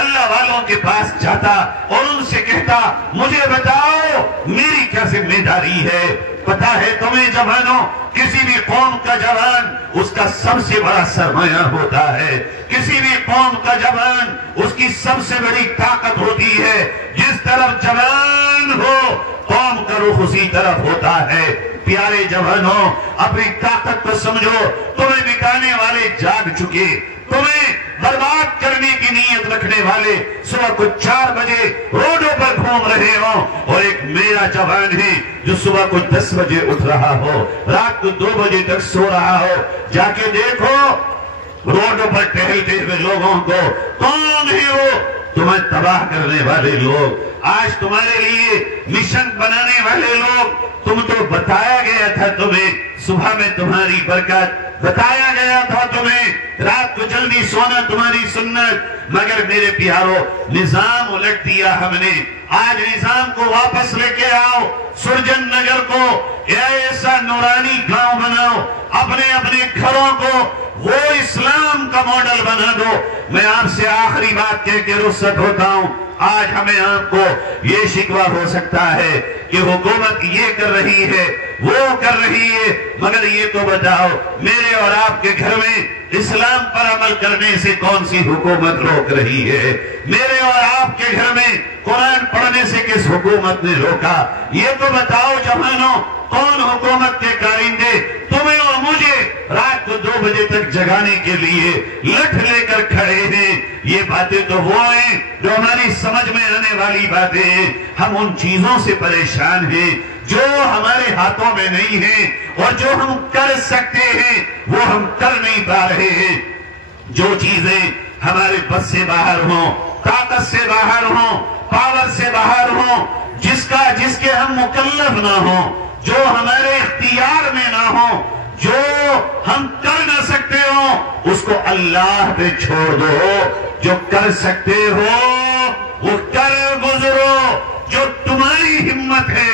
اللہ والوں کے پاس جاتا اور ان سے کہتا مجھے بتاؤ میری کیا ذمہ داری ہے. پتا ہے تمہیں جوانوں, کسی بھی قوم کا جوان اس کا سب سے بڑا سرمایہ ہوتا ہے, کسی بھی قوم کا جوان اس کی سب سے بڑی طاقت ہوتی ہے. جس طرف جوان ہو قوم قوم کا رخ اسی طرف ہوتا ہے۔ پیارے جوانوں، اپنی طاقت کو سمجھو، تمہیں مٹانے والے جاگ چکے، تمہیں برباد کرنے کی نیت رکھنے والے صبح کو 4 بجے روڈوں پر گھوم رہے ہوں، اور ایک میرا جوان ہے جو صبح کو 10 بجے اٹھ رہا ہو، رات کو 2 بجے تک سو رہا ہو۔ جا کے دیکھو روڈوں پر ٹہلتے ہوئے لوگوں کو، کون ہے وہ؟ تمہیں تباہ کرنے والے لوگ، آج تمہارے لیے مشن بنانے والے لوگ۔ تم تو بتایا گیا تھا تمہیں صبح میں تمہاری برکت، بتایا گیا تھا تمہیں رات کو جلدی سونا تمہاری سنت، مگر میرے پیارو نظام الٹ دیا ہم نے۔ آج نظام کو واپس لے کے آؤ، سرجن نگر کو ایسا نورانی گاؤں بناؤ، اپنے اپنے گھروں کو وہ اسلام کا ماڈل بنا دو۔ میں آپ سے آخری بات کہہ کے رخصت ہوتا ہوں۔ آج ہمیں آپ کو یہ شکوہ ہو سکتا ہے کہ حکومت یہ کر رہی ہے، وہ کر رہی ہے، مگر یہ تو بتاؤ میرے اور آپ کے گھر میں اسلام پر عمل کرنے سے کون سی حکومت روک رہی ہے؟ میرے اور آپ کے گھر میں قرآن پڑھنے سے کس حکومت نے روکا؟ یہ تو بتاؤ جوانوں، کون حکومت کے کارندے تمہیں اور مجھے رات کو 2 بجے تک جگانے کے لیے لٹھ لے کر کھڑے ہیں؟ یہ باتیں تو وہ ہیں جو ہماری سمجھ میں آنے والی باتیں ہیں۔ ہم ان چیزوں سے پریشان ہیں جو ہمارے ہاتھوں میں نہیں ہیں، اور جو ہم کر سکتے ہیں وہ ہم کر نہیں پا رہے ہیں۔ جو چیزیں ہمارے بس سے باہر ہوں، طاقت سے باہر ہوں، پاور سے باہر ہوں، جس کے ہم مکلف نہ ہوں، جو ہمارے اختیار میں نہ ہوں، جو ہم کر نہ سکتے ہوں، اس کو اللہ پہ چھوڑ دو۔ جو کر سکتے ہو وہ کر گزرو۔ جو تمہاری ہمت ہے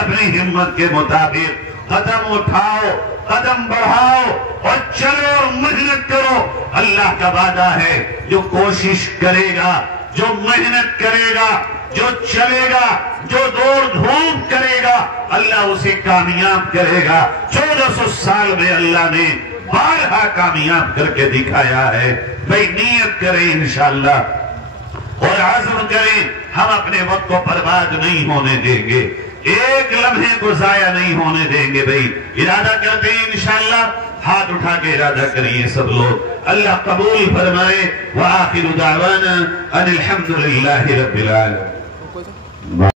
اپنی ہمت کے مطابق قدم اٹھاؤ، قدم بڑھاؤ اور چلو اور محنت کرو۔ اللہ کا وعدہ ہے جو کوشش کرے گا، جو محنت کرے گا، جو چلے گا، جو دوڑ دھوپ کرے گا، اللہ اسے کامیاب کرے گا۔ 1400 سال میں اللہ نے بارہا کامیاب کر کے دکھایا ہے۔ بھئی نیت کریں انشاءاللہ اور عزم کریں، ہم اپنے وقت کو برباد نہیں ہونے دیں گے، ایک لمحے کو ضائع نہیں ہونے دیں گے۔ بھئی ارادہ کرتے ہیں انشاءاللہ، ہاتھ اٹھا کے ارادہ کریے سب لوگ۔ اللہ قبول فرمائے۔ وآخر دعوانا ان الحمدللہ رب العالمین۔